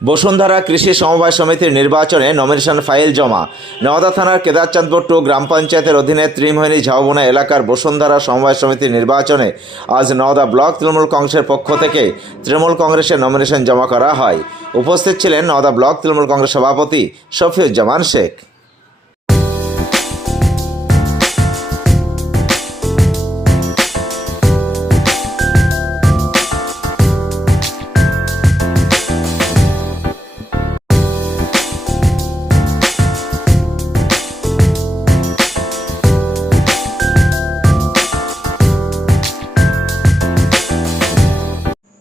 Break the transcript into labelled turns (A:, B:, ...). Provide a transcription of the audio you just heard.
A: বসুন্ধরা কৃষি সমবায় সমিতির নির্বাচনে নমিনেশন ফাইল জমা। নওদা থানার কেদারচাঁদপুর টু গ্রাম পঞ্চায়েতের অধীনে ত্রিমোহিনী ঝাউবনা এলাকার বসুন্ধরা সমবায় সমিতির নির্বাচনে আজ নওদা ব্লক তৃণমূল কংগ্রেসের পক্ষ থেকে তৃণমূল কংগ্রেসের নমিনেশন জমা করা হয়। উপস্থিত ছিলেন নওদা ব্লক তৃণমূল কংগ্রেস সভাপতি শফিউজ্জামান শেখ।